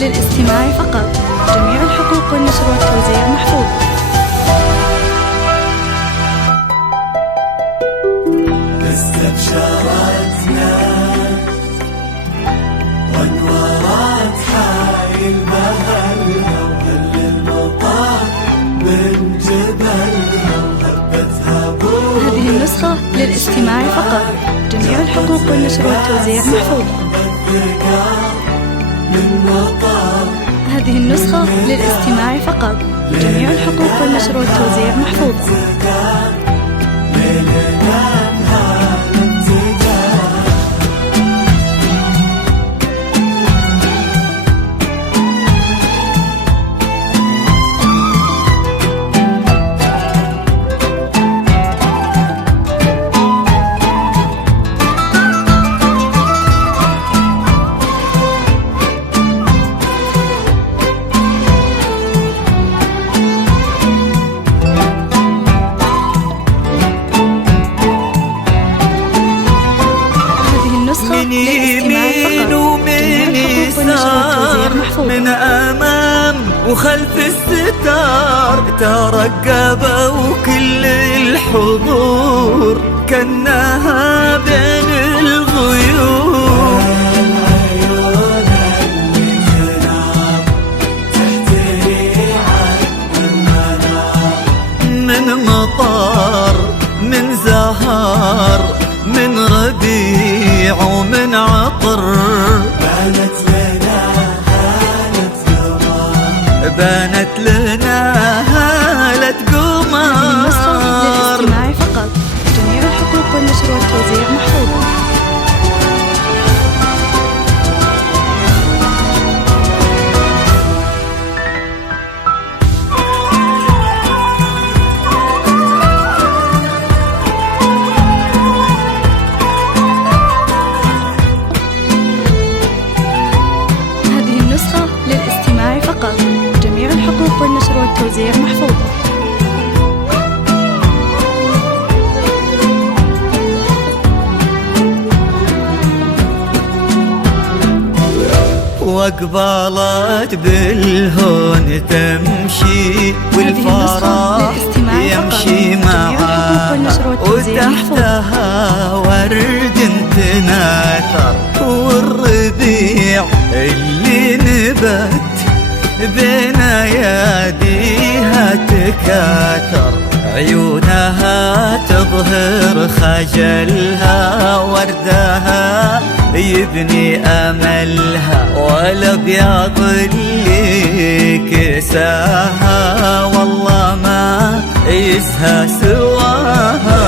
للاستماع فقط. جميع الحقوق والنشر والتوزيع محفوظ. استبشرتنا وانورت حايل بهلها وهل المطار من جبلها وهبتها بوها. هذه النسخة للاستماع فقط. جميع الحقوق والنشر والتوزيع محفوظ. هذه النسخة للاستماع فقط. جميع الحقوق والنشر والتوزيع محفوظة. من يمين ومن يسار، من أمام وخلف الستار، ترقبوا كل الحضور كأنها بين الغيوم. العيون اللي تنام تحتري عن المنام، من مطار من زهر من ربيع ومن عطر، بانت لنا هالة قمر، بانت لنا هالة قمر. للاستماع فقط. جميع الحقوق والنشر والتوزيع محفوظة. للاستماع فقط. جميع الحقوق والنشر والتوزيع محفوظة. وقبلت بالهون تمشي والفرح يمشي معها، وتحتها ورد تناثر، والربيع اللي نبت بين اياديها تكاثر، عيونها تظهر خجلها، وردها يبني املها، والابيض اللي كساها والله ما يسهى سواها.